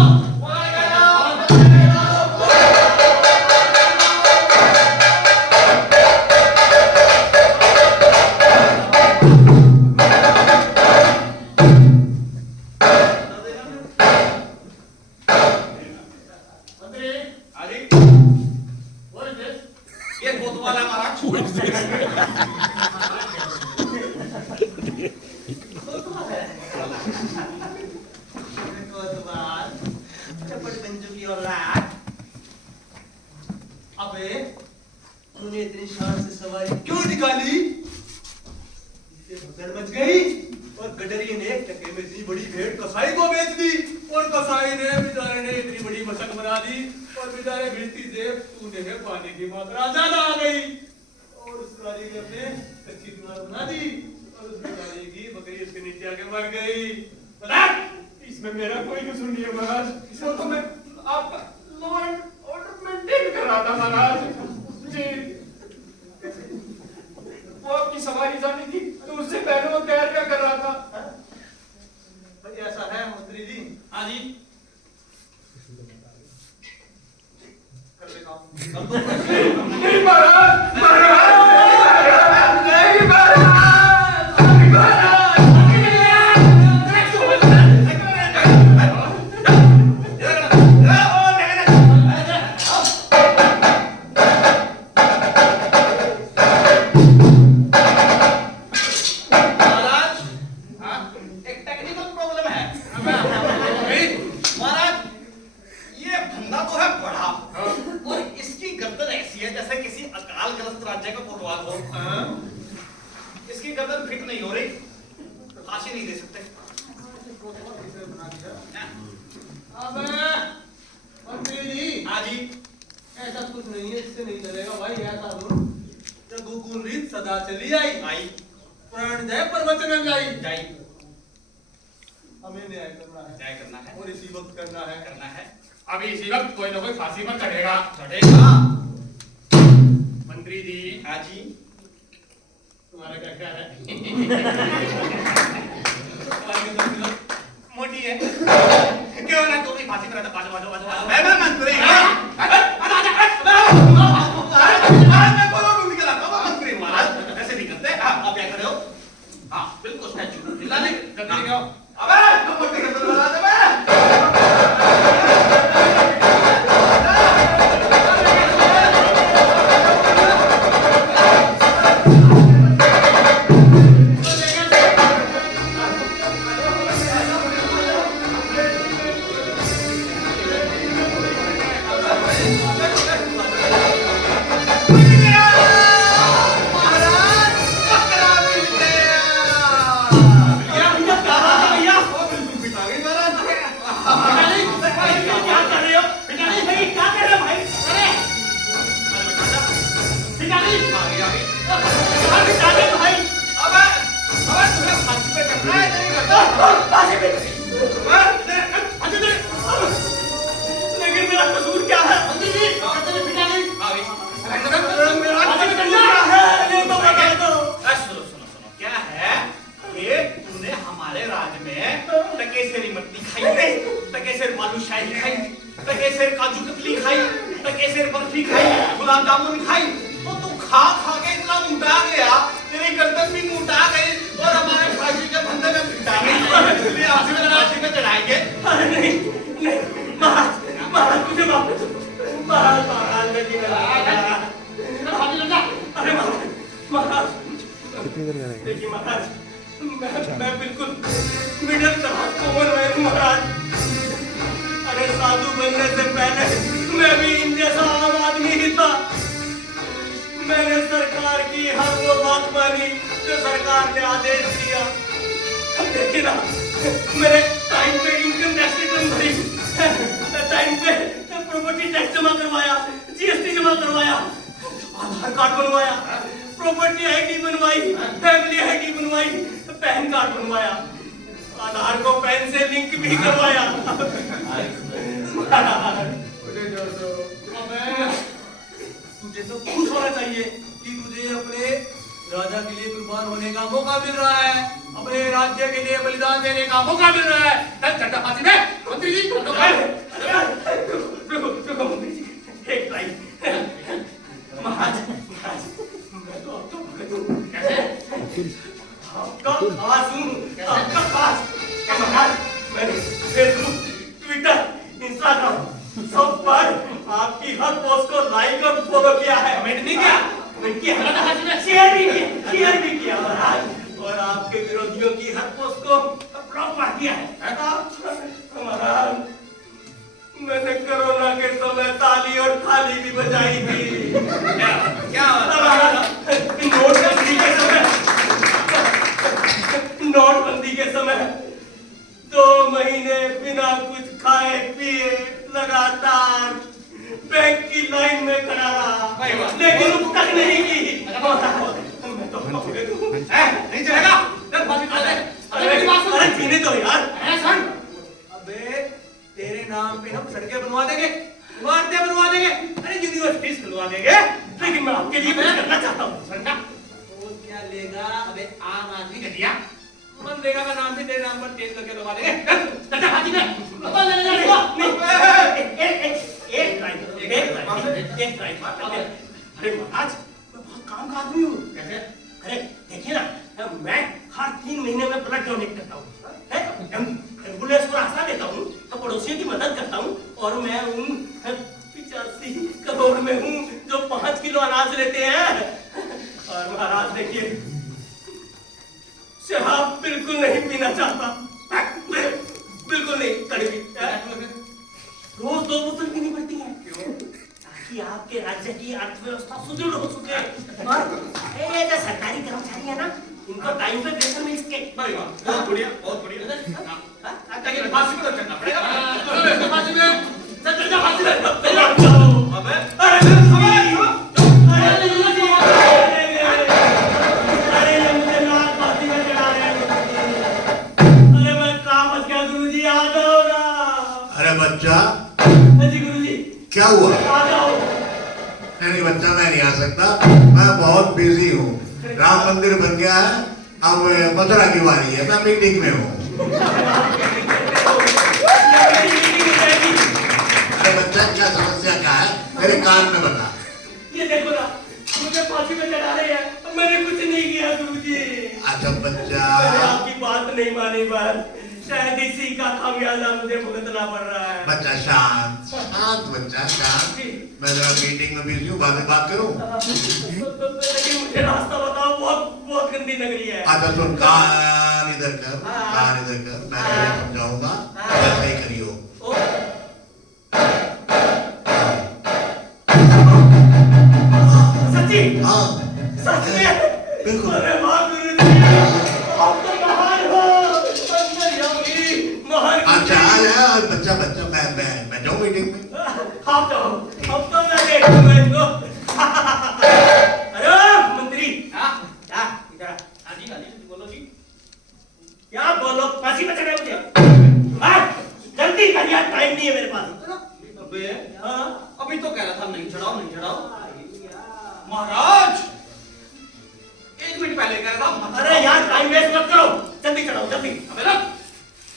मंत्री, हाँ जी। what is this? ये कोतवाल है महाराज। कोतवाल, चपट गंजू की औलाद। अबे तूने इतनी शान से सवारी क्यों निकाली? इससे भगदड़ मच गई और गडरी ने एक टके में इतनी बड़ी भेंट कसाई को बेच दी और कसाई ने बेचारे ने इतनी बड़ी मशक बना दी और बेचारे भिड़ती से चूने में पानी की मात्रा ज्यादा आ गई और उस कारीगर ने कच्ची दीवार बना दी और उस बेचारे की बकरी उसके नीचे आके मर गई। बता! इसमें मेरा कोई कसूर नहीं है महाराज। इसको तो मैं आपका लॉ एंड ऑर्डर मेंटेन कर रहा था महाराज जी। वो आपकी सवारी जानी थी तो उससे पहले वो तैयार क्या कर रहा था? भाई ऐसा है मंत्री जी। हाँ जी। कर देता हूं। नहीं महाराज, महाराज, नहीं महाराज, नहीं महाराज। महाराज, हाँ, एक टेक्निकल प्रॉब्लम है। महाराज, ये फंदा तो है बड़ा और इसकी गर्दन जी ऐसा कुछ नहीं है, इससे नहीं चलेगा भाई। ऐसा सुन, रघुकुल रीत सदा चली आई, प्राण जय प्रवचन जाई। हमें न्याय करना है, न्याय करना है और इसी वक्त करना है। अभी इसी वक्त कोई ना कोई फांसी पर चढ़ेगा। मंत्री जी, हाँ जी तुम्हारा क्या ख्याल है? मोटी है क्यों ना तुम भी फांसी पर मैं मंत्री मैं बोलो तुम निकला मंत्री महाराज ऐसे नहीं करते। आप क्या कर रहे हो? हाँ बिल्कुल स्टैचू हिलाने अबे तुम मंत्री के अंदर बना दे बे। लेकिन मेरा कसूर क्या है? सुनो क्या है ये? तूने हमारे राज्य में टकेसरी मट्टी खाई, टकेसर बालूशाही खाई, टकेसर काजू कतली खाई, टकेसर बर्फी खाई, गुलाब जामुन खाई। तो तू खा खा के इतना मोटा गया, तेरी गर्दन भी मोटा गई और हमारे फांसी के फंदे में पिटा गई। इसलिए आज में फांसी पे चढ़ाएंगे। अरे नहीं नहीं महाराज मुझे माफ कर दो। महाराज नहीं अरे महाराज कितनी देर करेंगे? देखिए महाराज मैं बिल्कुल मिडिल क्लास कौन हूँ महाराज। अरे साधु बनने से पहले मैं भी इन जैसा आम आदमी ही था। मैंने सरकार की हर वो बात मानी जो सरकार ने आदेश दिया। अब देखिए ना, मेरे टाइम पे इनकम टैक्स रिटर्न भरी, टाइम पे प्रॉपर्टी टैक्स जमा करवाया, जीएसटी जमा करवाया, आधार कार्ड बनवाया, प्रॉपर्टी आईडी बनवाई, फैमिली आईडी बनवाई, पैन कार्ड बनवाया, आधार को पैन से लिंक भी करवाया। तुझे तो खुश होना चाहिए कि तुझे अपने राजा के लिए कुर्बान होने का मौका मिल रहा है, अपने राज्य के लिए बलिदान देने का मौका मिल रहा है। चल चढ़ फांसी में। मंत्री जी एक लाइन महाराज, मैं तो अब तो भगत हूँ। कैसे? आपका खास हूँ, आपका खास। महाराज मैंने फेसबुक, ट्विटर, इंस्टाग्राम सब पर आपकी हर पोस्ट को लाइक और फॉलो किया है। कमेंट नहीं किया, कमेंट किया, शेयर भी किया महाराज। और आपके विरोधियों की हर पोस्ट को ब्लॉक मार दिया है। महाराज मैंने कोरोना के समय ताली और थाली भी बजाई थी। क्या नोटबंदी के समय 2 महीने बिना कुछ खाए पिए लगातार बैंक की लाइन में खड़ा रहा, लेकिन उस तक नहीं की। मैं तो नहीं चलेगा। अरे जीने दो यार। अबे तेरे नाम पे हम सड़कें बनवा देंगे, इमारतें बनवा देंगे, अरे यूनिवर्सिटीज खुलवा देंगे। लेकिन मैं आपके लिए कुछ करना चाहता हूँ। समझा? वो क्या लेगा? अबे आम आदमी घटिया मनरेगा का नाम भी तेरे नाम पर चेंज करके लगा देंगे। चल हाथी में अपन ले जा। एक राइट अरे महाराज मैं बहुत काम का आदमी हूँ। कैसे? अरे देखिए ना, मैं हर 3 महीने में ब्लड डोनेट करता हूँ, एम्बुलेंस को रास्ता देता हूँ, पड़ोसियों की मदद करता हूँ, और मैं उन 85 करोड़ में हूँ जो 5 किलो अनाज लेते हैं। और महाराज देखिए, शराब बिल्कुल नहीं पीना चाहता, बिल्कुल नहीं, कड़वी रोज 2 बोतल पीनी पड़ती है। क्यों? ताकि आपके राज्य की अर्थव्यवस्था सुदृढ़ हो सके। और ये जो सरकारी कर्मचारी है ना, इनको टाइम पे वेतन मिल सके। बहुत बढ़िया, बहुत बढ़िया। फांसी पर चढ़ना पड़ेगा। फांसी में हुआ? आ जाओ। नहीं बच्चा, मैं नहीं आ सकता, मैं बहुत बिजी हूँ। राम मंदिर बन गया है, अब मथुरा की बारी है, मैं मीटिंग में हूँ। अरे बच्चा, क्या समस्या क्या है, मेरे कान में बता। ये देखो ना, मुझे फांसी पे चढ़ा रहे हैं, मैंने कुछ नहीं किया गुरुजी। अच्छा बच्चा, मैंने आपकी बात नहीं मानी, बस शायद इसी का खामियाजा मुझे भुगतना पड़ रहा है। बच्चा शांत शांत, बच्चा शांत। मैं जरा मीटिंग में बिजी हूँ, बाद में बात करूँ। लेकिन मुझे रास्ता बताओ, बहुत बहुत गंदी नगरी है। अच्छा सुन, कान इधर कर, कान इधर कर, मैं तुझे समझाऊंगा, वैसे ही करियो। सच्ची? हाँ सच में? बिल्कुल। अरे वाह गुरुजी, आप तो महान हो, अंतर्यामी, महान गुरुजी। अच्छा बच्चा बच्चा, मैं जाऊँ मीटिंग में। आप जाओ, अब तो मैं देखूंगा इनको। अरे मंत्री, हाँ क्या इधर आ। हाँ जी बोलो जी। क्या बोलो, फांसी पे चढ़े मुझे। हाँ, जल्दी कर यार, टाइम नहीं है मेरे पास। अबे हाँ, अभी तो कह रहा था नहीं चढ़ाओ नहीं चढ़ाओ। महाराज 1 मिनट पहले कह रहा था मत अरे चढ़ाओ। यार टाइम वेस्ट मत करो, जल्दी चढ़ाओ जल्दी। अबे ना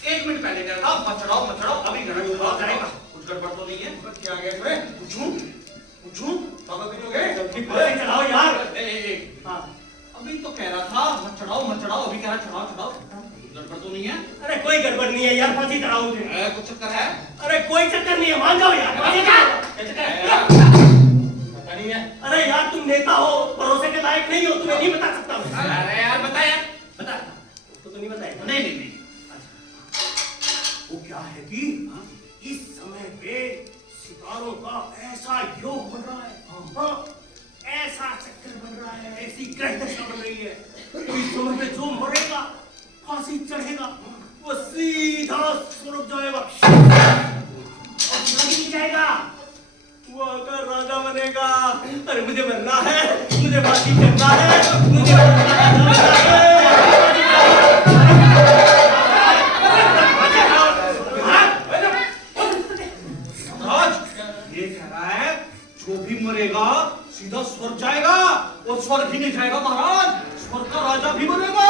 1 मिनट पहले कह रहा था मत चढ़ाओ अभी गड़बड़ करेगा। कुछ गड़बड़ तो नहीं है? क्या गया इसमें? पूछूं बाबा पीनोगे? जल्दी फांसी चढ़ाओ यार। ए, हाँ, अभी तो कह रहा था मत चढ़ाओ अभी कह रहा चढ़ाओ। गड़बड़ तो नहीं है? अरे कोई गड़बड़ नहीं है यार, फांसी चढ़ाओ मुझे। कुछ चक्कर है? अरे कोई चक्कर नहीं है, मान जाओ यार, फांसी चढ़ाओ। पता नहीं है। अरे यार तुम नेता हो, भरोसे के लायक नहीं हो, तुम्हें नहीं बता सकता मैं। अरे यार बता यार बता। तो नहीं बताएगा? नहीं वो क्या है कि इस समय पे सितारों का ऐसा योग बन रहा है, हाँ, ऐसा चक्कर बन रहा है, ऐसी ग्रह दशा बन रही है, इस समय पे जो मरेगा, फांसी चढ़ेगा, वो सीधा स्वर्ग जाएगा और स्वर्ग नहीं जाएगा, वो अगर राजा बनेगा। अरे मुझे मरना है, मुझे फांसी चढ़ना है, मुझे मरना है। ये कह रहा है जो भी मरेगा सीधा स्वर्ग जाएगा और स्वर्ग ही नहीं जाएगा महाराज, स्वर्ग का राजा भी बनेगा।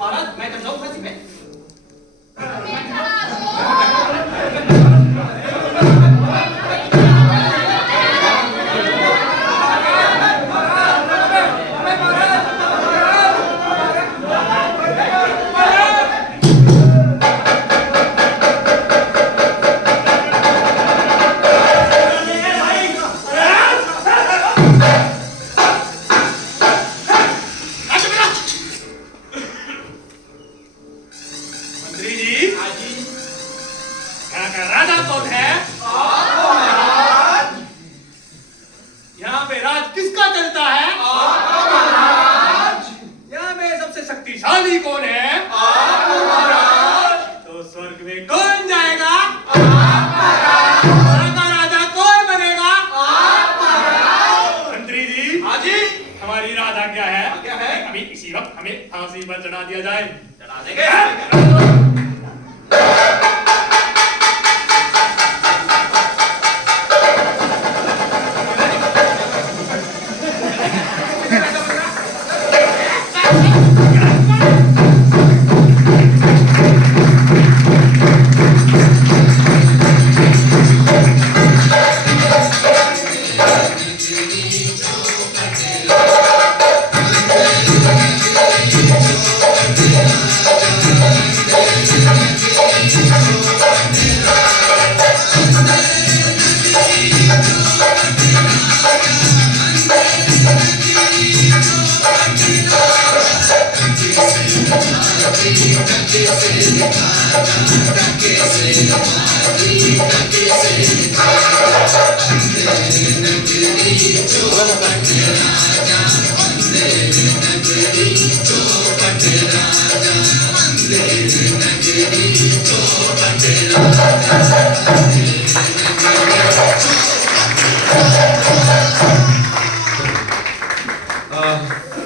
महाराज मैं कर जाऊं फांसी पे? मैं चढ़ा दो। राजा कौन है? यहाँ पे राज किसका चलता है? यहाँ पे सबसे शक्तिशाली कौन है? तो स्वर्ग में कौन जाएगा? स्वर्ग का राजा कौन बनेगा? मंत्री जी, हाँ जी हमारी राजा क्या है? क्या है? अभी इसी वक्त हमें फांसी पर चढ़ा दिया जाए। चढ़ा देंगे।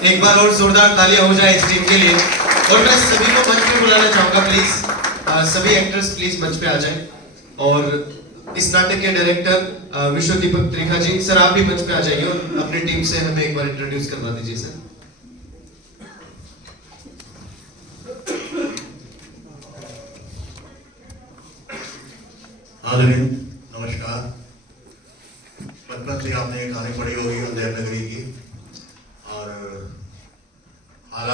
एक बार और जोरदार तालियां हो जाए इस टीम के लिए। और मैं सभी को मंच पे बुलाना चाहूंगा प्लीज। सभी एक्टर्स प्लीज मंच पे आ जाएं। और इस नाटक के डायरेक्टर विश्व दीपक त्रिखा जी, सर आप भी मंच पे आ जाइए और अपनी टीम से हमें एक बार इंट्रोड्यूस करवा दीजिए सर। हाज़रीन नमस्कार। बचपन से आपने कहानी पढ़ी होगी अंधेर नगरी की।